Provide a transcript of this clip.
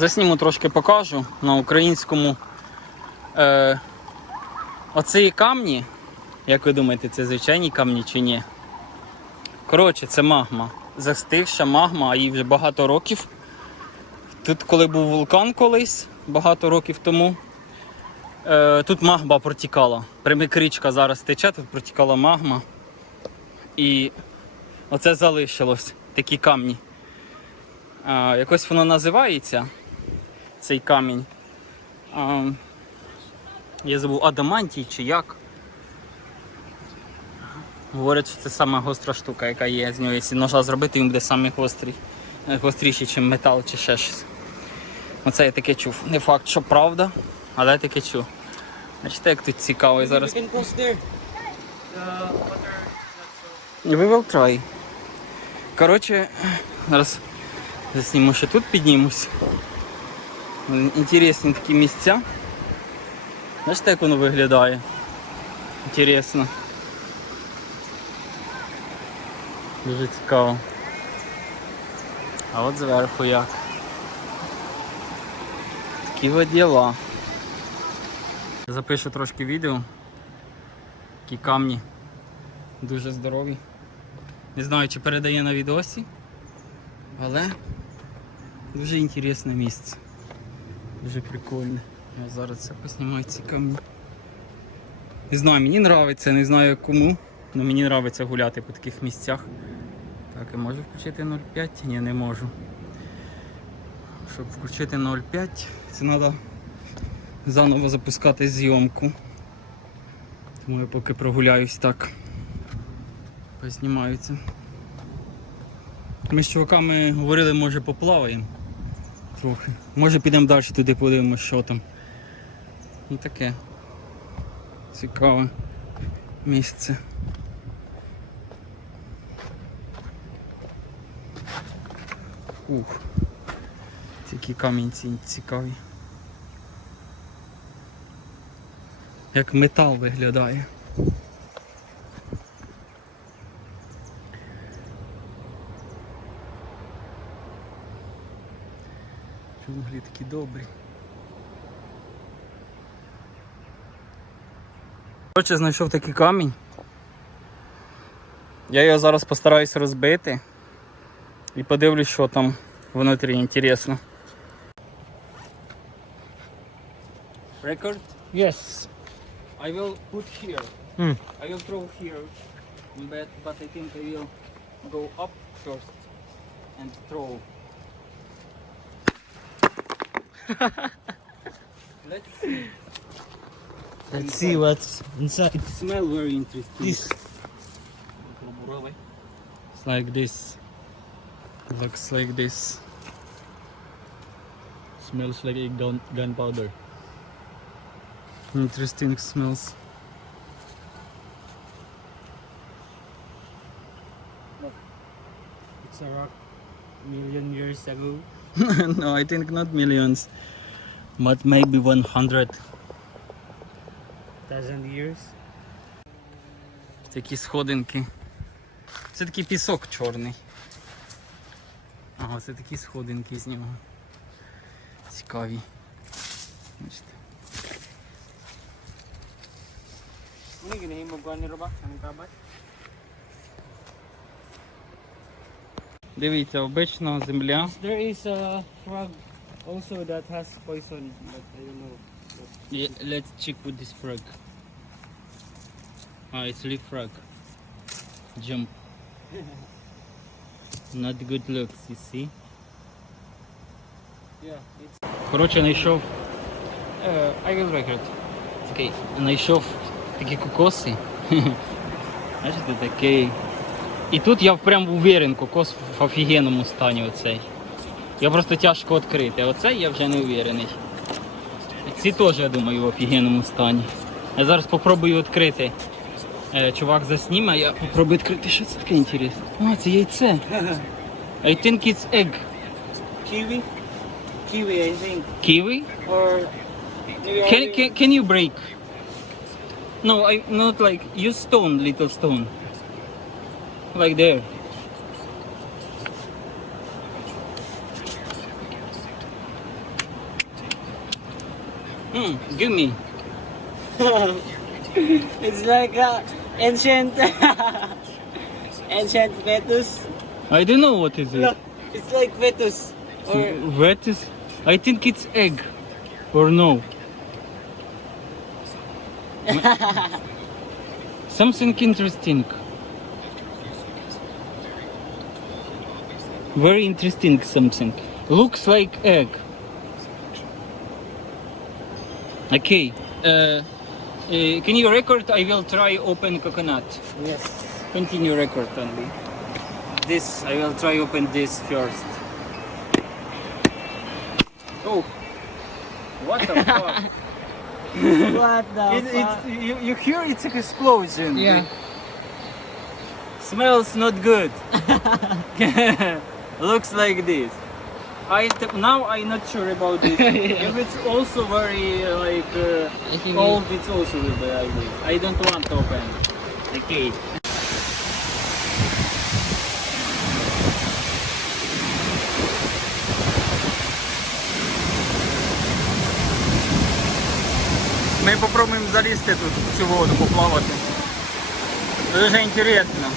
Засніму трошки покажу на українському. Е, оці камні, як ви думаєте, це звичайні камні чи ні? Коротше, це магма. Застигша магма, а їй вже багато років. Тут, коли був вулкан колись, багато років тому, е, тут магма протікала. Прямик річка зараз тече, тут протікала магма. І оце залишилось, такі камні. Якось воно називається цей камінь. А, я забув адамантій чи як. Говорять, що це сама гостра штука, яка є з нього. Якщо ножа зробити, він буде самий гострий, е, гостріший, ніж метал чи ще щось. Оце я таке чув. Не факт, що правда, але я таке чув. Бачите, як тут цікаво. І зараз. We will try. Коротше, зараз засніму, що тут піднімусь. Інтересні такі місця. Бачите, як воно виглядає? Інтересно. Дуже цікаво. А от зверху як. Такі от діла. Запишу трошки відео. Такі камні. Дуже здорові. Не знаю, чи передає на відосі, але дуже інтересне місце. Дуже прикольне. Я зараз це поснімаю ці камні. Не знаю, мені подобається, не знаю кому, але мені подобається гуляти по таких місцях. Так, я можу включити 0,5? Ні, не можу. Щоб включити 0,5, це треба заново запускати зйомку. Тому я поки прогуляюсь так. Познімаються. Ми з чуваками говорили, може поплаваємо трохи. Може підемо далі туди подивимося, що там. Ну таке. Цікаве місце. Ух. Такі камінці цікаві. Як метал виглядає. Джунглі такі добрі. Коротше, знайшов такий камінь. Я його зараз постараюсь розбити і подивлюсь, що там внутрі інтересно. Record? Yes. I will put here. Hmm. I will throw here. But, but I think I will go up first and throw. Let's see. Let's see what's inside. Smell very interesting. This. It's like this. Looks like this. Smells like a gun gunpowder. Interesting smells. It's a rock million years ago. no, I think not millions, but maybe 100. Thousand years. Такі сходинки. Це такий пісок чорний. Ага, це такі сходинки з нього. Цікаві. Бачите. Ini ginahimo ko ni Дивіться, обична земля. There is a frog also that has poison, but I don't know. Yeah, let's check with this frog. Ah, it's leaf frog. Jump. Not good looks, you see. Yeah, it's Коротше, знайшов. Uh, I will record. Такий, знайшов такі кокоси. Бачите, такий. І тут я прям уверен, кокос в офігенному стані оцей. Я просто тяжко відкрити, а оцей я вже не уверений. Ці теж, я думаю, в офігенному стані. Я зараз спробую відкрити. Е, Чувак засніме, а я попробую відкрити. Що це таке інтересне? А, це яйце. I think it's egg. kiwi. Kiwi, I think. Kiwi? Or Can, can, can you break? No, I not like use stone, little stone. Like there. Hmm, give me. it's like a ancient, ancient fetus. I don't know what is it. Look, it's like fetus. Or is? I think it's egg. Or no. Something interesting. Very interesting something. Looks like egg. Okay. Uh, uh, can you record? I will try open coconut. yes. Continue record only. This, I will try open this first. Oh. What the fuck? what the It, fuck? it, you, you hear it's an explosion. Yeah. Smells not good. Looks like this. I t- now I'm not sure about this. if it's also very uh, like uh, I think old, it's also will be like this. I don't want to open. Okay. Ми попробуємо залізти тут в цю воду, поплавати. Дуже інтересно.